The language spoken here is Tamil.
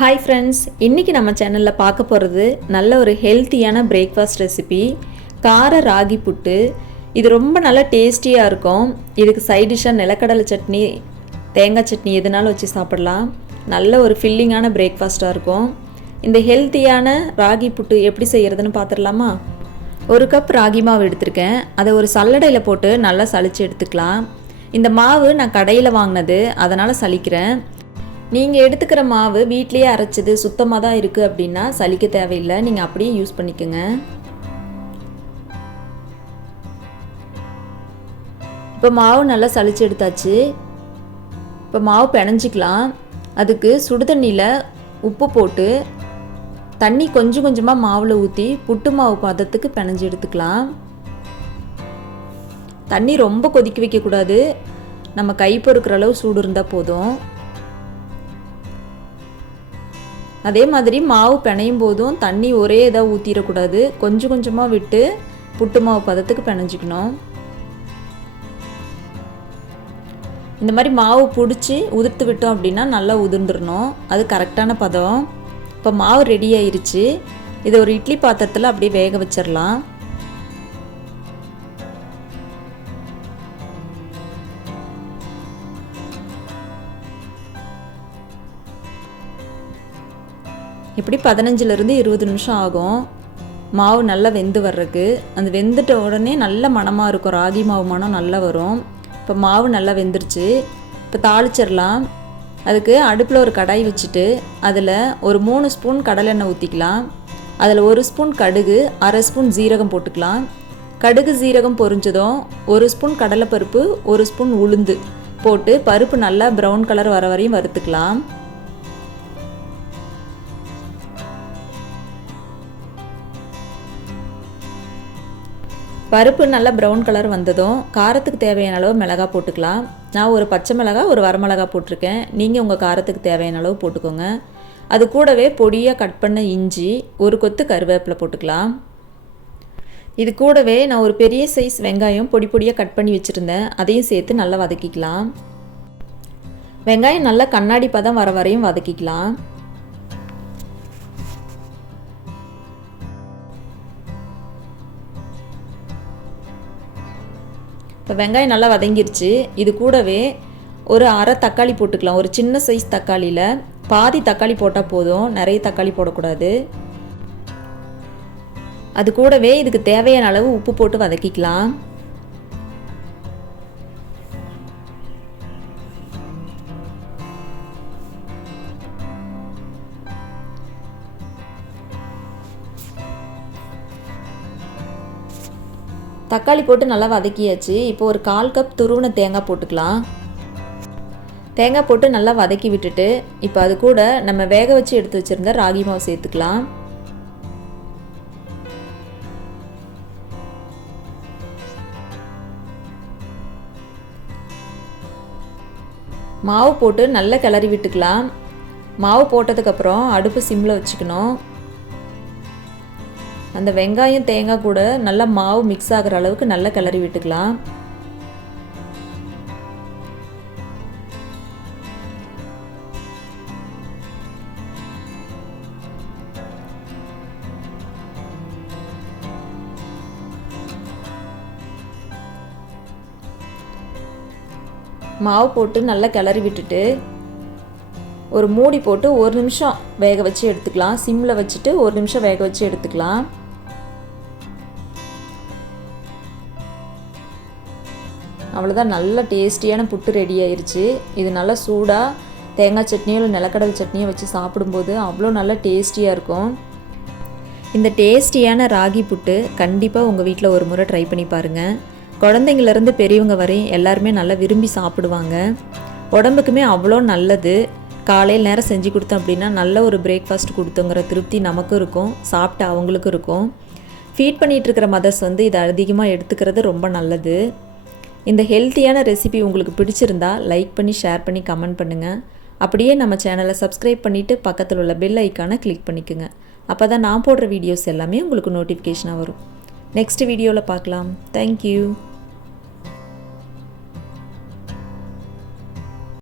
ஹாய் ஃப்ரெண்ட்ஸ், இன்றைக்கி நம்ம சேனலில் பார்க்க போகிறது நல்ல ஒரு ஹெல்த்தியான பிரேக்ஃபாஸ்ட் ரெசிபி கார ராகி புட்டு. இது ரொம்ப நல்லா டேஸ்டியாக இருக்கும். இதுக்கு சைட் டிஷ்ஷாக நிலக்கடலை சட்னி, தேங்காய் சட்னி எதுனாலும் வச்சு சாப்பிடலாம். நல்ல ஒரு ஃபில்லிங்கான பிரேக்ஃபாஸ்ட்டாக இருக்கும். இந்த ஹெல்த்தியான ராகி புட்டு எப்படி செய்கிறதுன்னு பார்த்துடலாமா? ஒரு கப் ராகி மாவு எடுத்திருக்கேன். அதை ஒரு சல்லடையில் போட்டு நல்லா சலிச்சு எடுத்துக்கலாம். இந்த மாவு நான் கடையில் வாங்கினது, அதனால் சலிக்கிறேன். நீங்கள் எடுத்துக்கிற மாவு வீட்லேயே அரைச்சது சுத்தமாக தான் இருக்குது அப்படின்னா சலிக்க தேவையில்லை, நீங்கள் அப்படியே யூஸ் பண்ணிக்கோங்க. இப்போ மாவு நல்லா சலிச்சு எடுத்தாச்சு. இப்போ மாவு பிணைஞ்சிக்கலாம். அதுக்கு சுடுதண்ணியில் உப்பு போட்டு தண்ணி கொஞ்சம் கொஞ்சமாக மாவில் ஊற்றி புட்டு மாவு பதத்துக்கு பிணைஞ்சி எடுத்துக்கலாம். தண்ணி ரொம்ப கொதிக்க வைக்கக்கூடாது, நம்ம கை பொறுக்கிற அளவு சூடு இருந்தால் போதும். அதே மாதிரி மாவு பிணையும் போதும் தண்ணி ஒரே இதாக ஊற்றிடக்கூடாது, கொஞ்சம் கொஞ்சமாக விட்டு புட்டு மாவு பதத்துக்கு பிணைஞ்சிக்கணும். இந்த மாதிரி மாவு பிடிச்சி உதிர்த்து விட்டோம் அப்படின்னா நல்லா உதிர்ந்துடணும், அது கரெக்டான பதம். இப்போ மாவு ரெடி ஆயிருச்சு. இதை ஒரு இட்லி பாத்திரத்தில் அப்படியே வேக வச்சிடலாம். இப்படி 15லேருந்து 20 நிமிஷம் ஆகும் மாவு நல்லா வெந்து வர்றதுக்கு. அந்த வெந்துட்ட உடனே நல்ல மணமாக இருக்கும், ராகி மாவு மணம் நல்லா வரும். இப்போ மாவு நல்லா வெந்துருச்சு. இப்போ தாளிச்சிடலாம். அதுக்கு அடுப்பில் ஒரு கடாய் வச்சுட்டு அதில் ஒரு 3 ஸ்பூன் கடலெண்ணெய் ஊற்றிக்கலாம். அதில் 1 ஸ்பூன் கடுகு, அரை ஸ்பூன் ஜீரகம் போட்டுக்கலாம். கடுகு ஜீரகம் பொரிஞ்சதும் 1 ஸ்பூன் கடலைப்பருப்பு, 1 ஸ்பூன் உளுந்து போட்டு பருப்பு நல்லா ப்ரௌன் கலர் வர வரையும் வறுத்துக்கலாம். பருப்பு நல்லா ப்ரௌன் கலர் வந்ததும் காரத்துக்கு தேவையான அளவு மிளகாய் போட்டுக்கலாம். நான் ஒரு பச்சை மிளகாய், ஒரு வரமிளகாய் போட்டிருக்கேன். நீங்கள் உங்கள் காரத்துக்கு தேவையான அளவு போட்டுக்கோங்க. அது கூடவே பொடியாக கட் பண்ண இஞ்சி, ஒரு கொத்து கருவேப்பிலை போட்டுக்கலாம். இது கூடவே நான் ஒரு பெரிய சைஸ் வெங்காயம் பொடி பொடியாக கட் பண்ணி வச்சுருந்தேன், அதையும் சேர்த்து நல்லா வதக்கிக்கலாம். வெங்காயம் நல்லா கண்ணாடி பதம் வர வரையும் வதக்கிக்கலாம். இப்போ வெங்காயம் நல்லா வதங்கிருச்சு. இது கூடவே ஒரு அரை தக்காளி போட்டுக்கலாம். ஒரு சின்ன சைஸ் தக்காளியில் பாதி தக்காளி போட்டால் போதும், நிறைய தக்காளி போடக்கூடாது. அது கூடவே இதுக்கு தேவையான அளவு உப்பு போட்டு வதக்கிக்கலாம். தக்காளி போட்டு நல்லா வதக்கியாச்சு. இப்போ ஒரு 1/4 கப் துருவின தேங்காய் போட்டுக்கலாம். தேங்காய் போட்டு நல்லா வதக்கி விட்டுட்டு இப்போ அது கூட நம்ம வேக வச்சு எடுத்து வச்சுருந்த ராகி மாவு சேர்த்துக்கலாம். மாவு போட்டு நல்லா கிளறி விட்டுக்கலாம். மாவு போட்டதுக்கப்புறம் அடுப்பு சிம்மில் வச்சுக்கணும். அந்த வெங்காயம் தேங்காய் கூட நல்லா மாவு மிக்ஸ் ஆகிற அளவுக்கு நல்லா கிளறி விட்டுக்கலாம். மாவு போட்டு நல்லா கிளறி விட்டுட்டு ஒரு மூடி போட்டு 1 நிமிஷம் வேக வச்சு எடுத்துக்கலாம். சிம்மில் வச்சுட்டு 1 நிமிஷம் வேக வச்சு எடுத்துக்கலாம். அவ்வளோதான், நல்ல டேஸ்டியான புட்டு ரெடி ஆயிடுச்சு. இது நல்லா சூடாக தேங்காய் சட்னியோ இல்லை நிலக்கடலை சட்னியோ வச்சு சாப்பிடும்போது அவ்வளோ நல்லா டேஸ்டியாக இருக்கும். இந்த டேஸ்டியான ராகி புட்டு கண்டிப்பாக உங்கள் வீட்டில் ஒரு முறை ட்ரை பண்ணி பாருங்கள். குழந்தைங்கள்லேருந்து பெரியவங்க வரையும் எல்லாருமே நல்லா விரும்பி சாப்பிடுவாங்க. உடம்புக்குமே அவ்வளோ நல்லது. காலையில் நேரம் செஞ்சு கொடுத்தோம் அப்படின்னா நல்ல ஒரு பிரேக்ஃபாஸ்ட் கொடுத்தோங்கிற திருப்தி நமக்கும் இருக்கும், சாப்பிட்டு அவங்களுக்கும் இருக்கும். ஃபீட் பண்ணிகிட்ருக்கிற மதர்ஸ் இதை அதிகமாக எடுத்துக்கிறது ரொம்ப நல்லது. இந்த ஹெல்த்தியான ரெசிபி உங்களுக்கு பிடிச்சிருந்தா லைக் பண்ணி, ஷேர் பண்ணி, கமெண்ட் பண்ணுங்கள். அப்படியே நம்ம சேனலை சப்ஸ்கிரைப் பண்ணிவிட்டு பக்கத்தில் உள்ள பெல் ஐக்கானை கிளிக் பண்ணிக்கோங்க. அப்போ தான் நான் போடுற வீடியோஸ் எல்லாமே உங்களுக்கு நோட்டிஃபிகேஷனாக வரும். நெக்ஸ்ட் வீடியோவில் பார்க்கலாம். தேங்க்யூ.